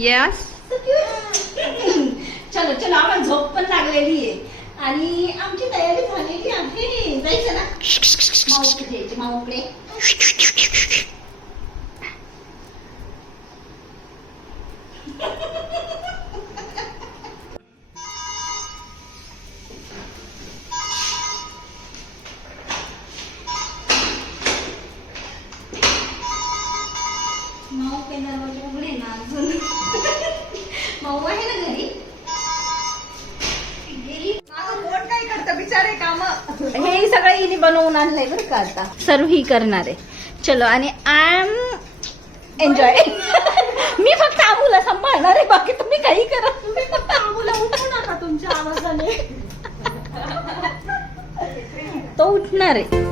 Yes. चलो चलो, आम्हाला झोप पण लागलेली आहे आणि आमची तयारी झालेली आहे. जायचं ना माऊकडे, जायचं माऊकडे. माऊ काही दरवाजा उघडे ना अजून. माऊ आहे ना घरी. कोण काय करतं बिचारे काम. हे सगळं हिने बनवून आणलंय बरं का. आता सर्व ही करणार आहे. चलो, आणि आय एम एन्जॉय. मी फक्त आमूला सांभाळणार आहे, बाकी तुम्ही काही करा. तुम्ही फक्त आमूला उठवू नका तुमच्या आवाजाने. तो उठणार आहे.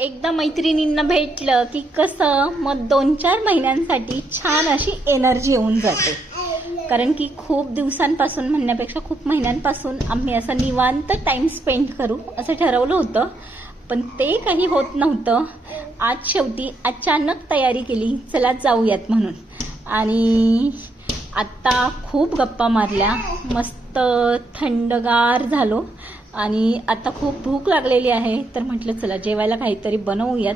एकदा मैत्रिणींना भेटलं की कसं मग 2-4 महिन्यांसाठी छान अशी एनर्जी येऊन जाते. कारण की खूप दिवसांपासून म्हणण्यापेक्षा खूप महिन्यांपासून आम्ही असं निवांत टाइम स्पेंड करू असं ठरवलं होतं, पण ते काही होत नव्हतं. आज शेवटी अचानक तयारी केली, चला जाऊयात म्हणून. आणि आत्ता खूप गप्पा मारल्या, मस्त थंडगार झालो आणि आता खूप भूक लागलेली आहे, तर म्हटलं चला जेवायला काहीतरी बनवूयात.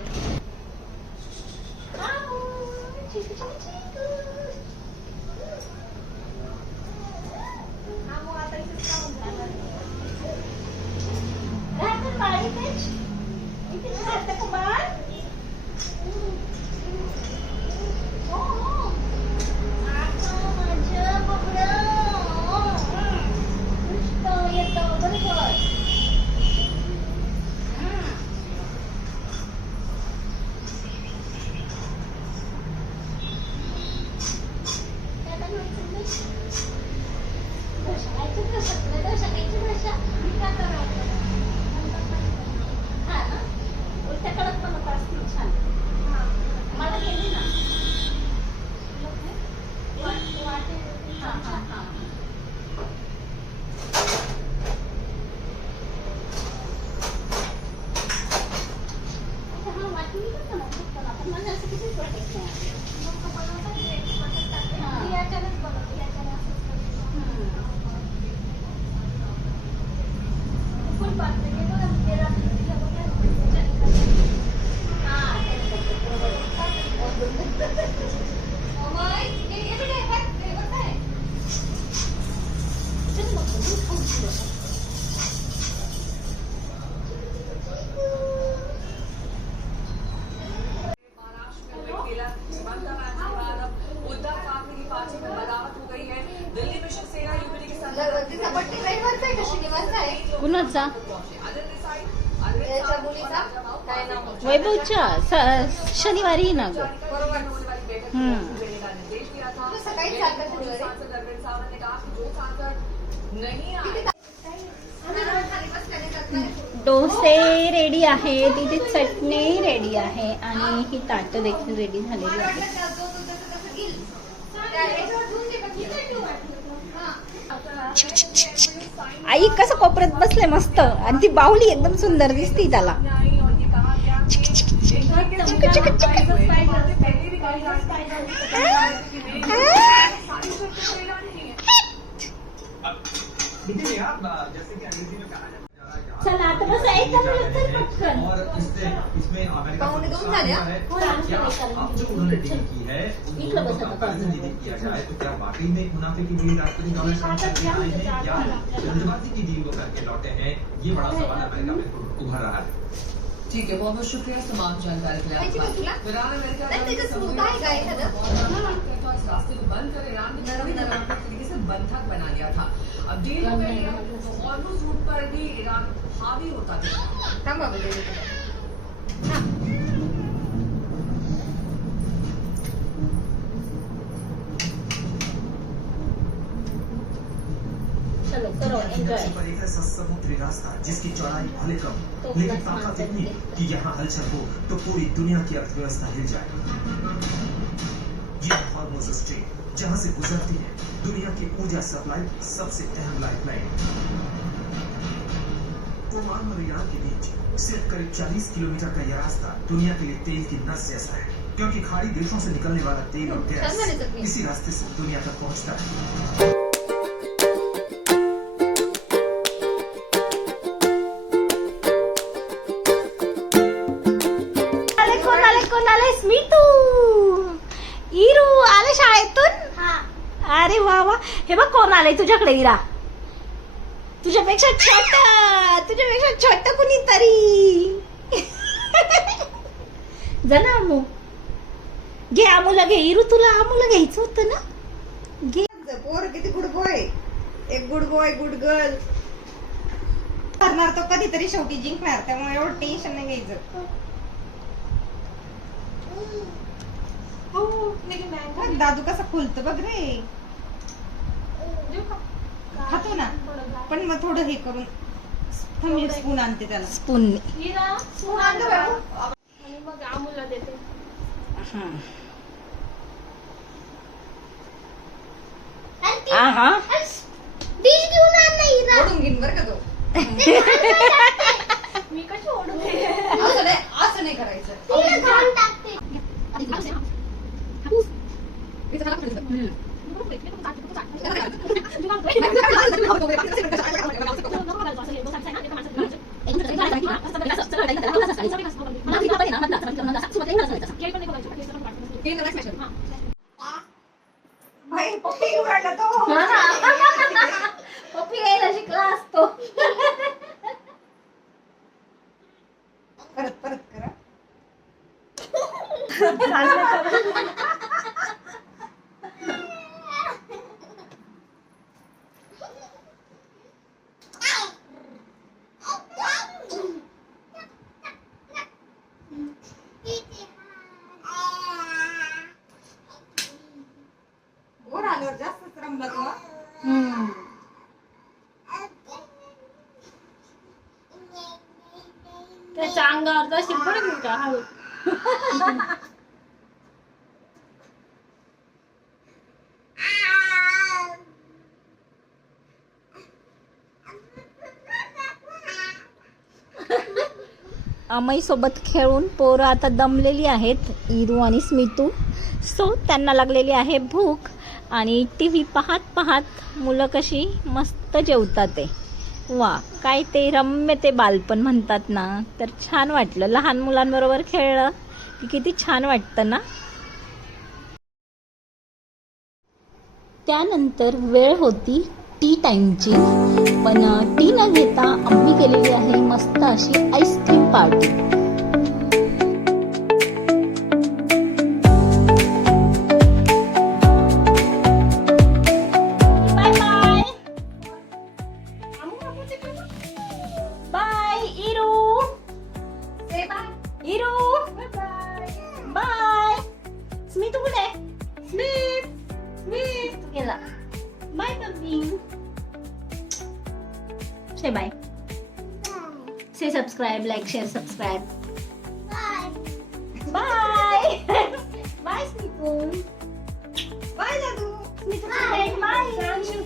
कुणाचा? वैभवच्या शनिवारी ना ग. डोसे रेडी आहे, तिथे चटणी रेडी आहे आणि ही ताट देखील रेडी झालेली आहे. आई कसं कोपऱ्यात बसले मस्त, आणि ती बाहुली एकदम सुंदर दिसती त्याला. चला आता बस एकदम लवकर पटकन. और इसमें अमेरिका पाहुणे दोन झाले, हा? है क्या अब जो उन्होंने डील की है उन इकडं दोनों बसा का आता. कंपैरिजन यदि किया जाए तो क्या वाकई में मुनाफे की डील राष्ट्रपति डोनाल्ड ट्रंप करके आए हैं या जल्दबाजी की डील को करके लौटे हैं, ये बड़ा सवाल अमेरिका में उभर रहा है. ठीक है, बहुत बहुत शुक्रिया तमाम जानकारी के लिए माहिती का आपका. तुला? ईरान अमेरिका नाही, त्याचं स्मृत आहे का एखादं? इस रास्ते को बंद कर ईरान ने पूरी तरीके से बंधक बना लिया था. अब डील हो गई है तो ऑलमोस्ट रूट पर भी ईरान हावी होता था. थांबा बघू. चलो करो एन्जॉय. पर एक ऐसा समुद्री रास्ता जिसकी चौड़ाई भले कम तो लेकिन बस ताकत मानते इतनी हैं. कि यहाँ हलचल हो तो पूरी दुनिया की अर्थव्यवस्था हिल जाए. ये हॉर्मुज़ स्ट्रेट जहाँ से गुजरती है दुनिया की ऊर्जा सप्लाई सबसे अहम लाइफलाइन. ओमान और ईरान के बीच सिर्फ करीब 40 किलोमीटर का यह रास्ता दुनिया के लिए तेल की नस जैसा है, क्योंकि खाड़ी देशों से निकलने वाला तेल और गैस इसी रास्ते से दुनिया तक पहुंचता है. कोण आले? स्मितू, इरू आले शाळेतून. अरे वा वा. हे बघ कोण आले तुझ्याकडे. इरा तुझ्यापेक्षा छोट कुणीतरी. जा ना अमू, घे अमूला घे. इरू तुला अमूला घ्यायचं होतं ना, घे. पोर किती गुड बॉय. एक गुड बॉय गुड गर्ल. करणार तो कधीतरी शेवटी जिंकणार, त्यामुळे एवढं टेन्शन नाही घ्यायचं. बघ दादू कसा फुलतो बघ रे. खातो ना, पण मग थोडं हे करून स्पून आणते त्याला. स्पून. स्पून आणतो बाबू. आणि मग अमूलला देते. डिश घेऊन आण ना इरा. ओढून घेईन बरं का तो. मी कशी ओढू असं नाही करायचं. भाई पप्पी उघडला तो. पप्पी घ्यायला शिकला असतो. परत परत करा. वर आल्यावर जास्तच रमला तो. त्याच्या अंगावर तशी पडत का हळू. अमई सोबत खेळून पोरं आता दमलेली आहेत, इरू आणि स्मितू. सो त्यांना लागलेली आहे भूक आणि टी व्ही पाहत पाहत मुलं कशी मस्त जेवतात. ते वा, काय ते रम्य ते बालपण म्हणतात ना, तर छान वाटलं. लहान मुलांबरोबर खेळलं की किती छान वाटतं ना. त्यानंतर वेळ होती टी टाईमची, पण टी न घेता आम्ही केलेली आहे मस्त अशी ice cream party. Bye bye bye Iru. Iru bye. Smitu कुठे? स्मित गेला. Bye Babbi. Say bye. Say subscribe, like, share, subscribe. Bye. Bye. Bye, Smitu. Bye दादू. Smitu, bye.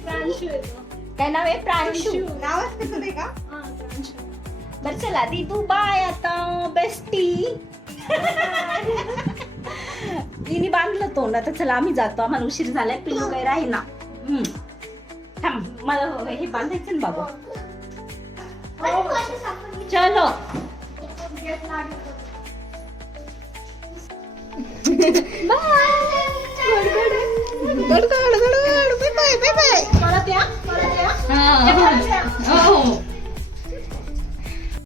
प्रांशू येतो. काय नाव आहे? प्रांशू. नावच कसं ते का? हा, प्रांशू. बर चला दी तू बाय आता बेस्टी. हिने बांधलं तोंड. आता चला आम्ही जातो, आम्हाला उशीर झालाय. पिल्लू काही राही ना. थांब, मला हे बांधायचं ना बाबा. चलो गड गड गड गड. Bye bye bye bye. परत या परत या हा. परत या. हो